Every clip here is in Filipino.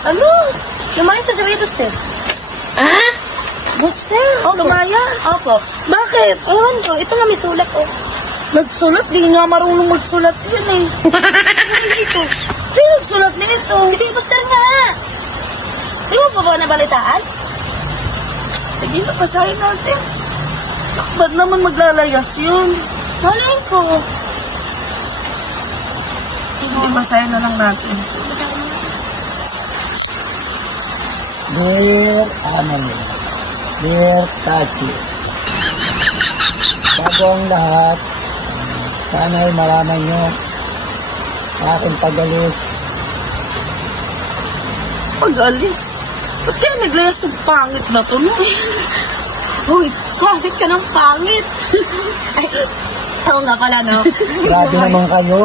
Ano? Lumayas na siya, Buster. Ah? Buster? Oh, lumayas? Opo. Bakit? Ewan ko, ito nga may sulat ko. Nagsulat? Di nga marunong magsulat yun eh. Dito. Sino nagsulat nito? Sige, Buster nga. Di mo pa ba nabalitaan? Sige, napasahin natin. Ba't naman maglalayas yun? Malay ko. Sige, basahin na lang natin. Dear Amelie, Dear Tati, bago ang lahat, sana'y malaman nyo sa aking pag-alis. Pag-alis? Ba't kaya naglayas ng pangit na to, no? Uy, bakit ka ng pangit? Ay, oo nga pala, no? Grabe naman kayo.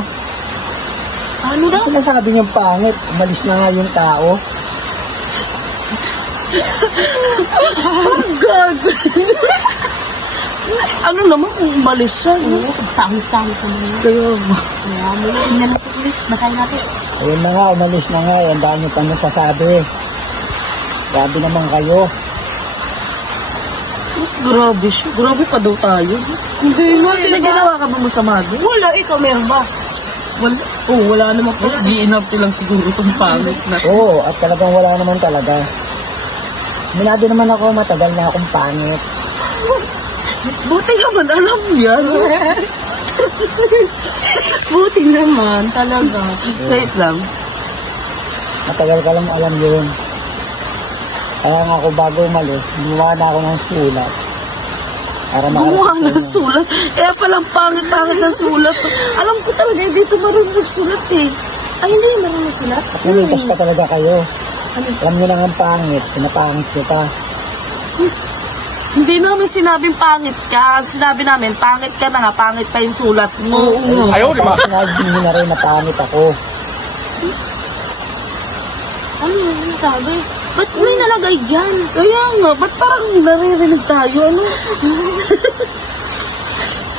Ano daw? Sinasabi niyong pangit, umalis na nga yung tao. Oh, God! Ano naman kung umalis siya, no? Pangit-pangit ka naman. Kaya, Tingnan natin ulit. Basahin natin. Ayun na nga, umalis na nga. Ang dami pa nasasabi. Grabe naman kayo. mas grabe siya. Grabe pa daw tayo. Hindi mo, ginawa ka ba masama doon? Wala, ikaw meron ba? Wala. Oh, wala naman po. Giinapti lang siguro itong pangit na. Oo, at talagang wala naman talaga. Minabi naman ako, matagal na akong pangit. Buti naman, alam mo yan. Buti naman, talaga. Wait lang. Matagal ka lang alam yun. Kaya nga ako bago umalis, gumawa na ako ng sulat. Para Gumawa makarating ng sulat. Kaya palang pangit-pangit ng sulat. Alam ko talaga, hindi ito marunong magsulat eh. Ay, hindi marunong sulat. At nanitas pa talaga kayo. Alam nyo na nga ang pangit, pinapangit nyo pa. Hindi namin sinabing pangit ka. Sinabi namin, pangit ka na nga, pangit pa yung sulat mo. Ayaw, di ba? Sinabi nyo na rin na pangit ako. Ano yung sabi? Ba't may nalagay dyan? Kaya nga, ba't parang naririnig tayo, ano?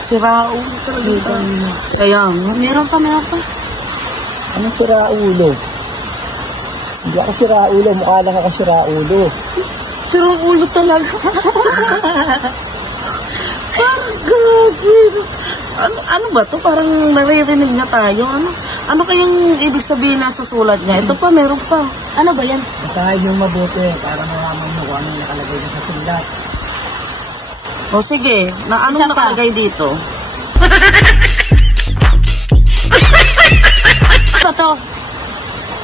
Sirao talaga. Kaya nga. Meron pa. Anong siraulo? Hindi ako siraulo, mukha lang ako siraulo. Sirang ulo talaga. Parang gabi. Ano ba to? Parang naririnig na tayo. Ano kayang ibig sabihin na sa sulat niya? Ito pa, meron pa. Ano ba yan? Basahin yung mabuti para malaman mo kung anong nakalagay sa sulat. O sige, anong Isa pa. nakalagay dito? Ano to?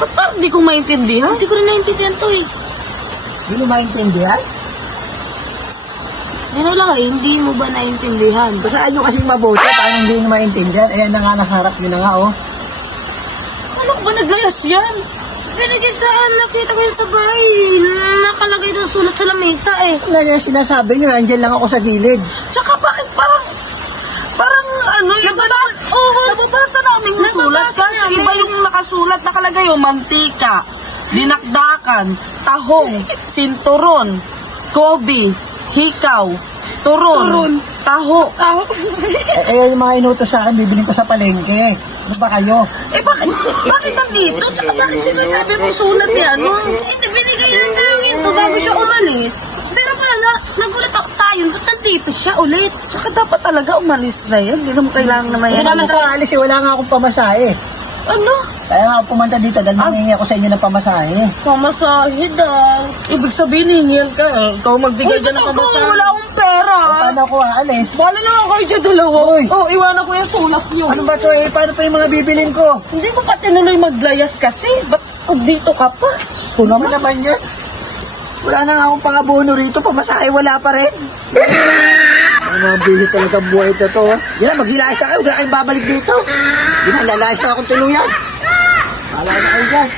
Ba't parang di ko maintindihan? Hindi ko rin naintindihan to eh. Hindi mo maintindihan? Ano lang eh, hindi mo ba naintindihan? Basahin nyo kasing mabuti, paano hindi nyo maintindihan? Ayan na nga, nasarap nyo na nga, oh. Ano ba naglayas yan? Binigyan saan? Nakita ko yun sa bahay. Nakalagay doon sulat sa lamesa eh. Ano yung sinasabi nyo, andyan lang ako sa gilid. Tsaka bakit parang ano, nababasa namin yung sulat kasi iba yung nakasulat, nakalagay yung mantika, dinakdakan, tahong, sinturon, kobe, hikaw, turon, taho. Ayan yung mga inutos sa akin, bibiling ko sa palengke. Ano ba kayo? Bakit nandito? Tsaka bakit sinasabi mo sulat ni ano? Hindi, binigay yan sa akin to bago siya umalis. Pero pala, nagulat ako tayo. Ba't nandito siya ulit? Tsaka dapat talaga umalis na yan. Hindi naman kailangan na Hindi yan. naman kaalis eh, wala nga akong pamasahe. Ano? Kaya nga ako pumunta dito dahil mamingi ako sa inyo ng pamasahe. Pamasahe daw. Ibig sabihin, hingihan ka eh. Ikaw magbigay dyan ng kabasahan. Wala akong pera. Paano ako aalis? Bala na ako kayo dyan dalawa. Uy! Oh, iwanan ko yung sulat nyo. Ano ba to eh? Paano pa yung mga bibilin ko? Hindi mo pa tinuloy maglayas kasi. Ba't dito ka pa? Ano naman yun? Wala na nga akong pangabono rito, pamasahe wala pa rin. Ang mga bihi talaga buhay ito to. Yan na, magsilayas na kayo, huwag na kayong babalik dito. Yan na, lalayas na akong tuluyan. Wala na kayo dyan.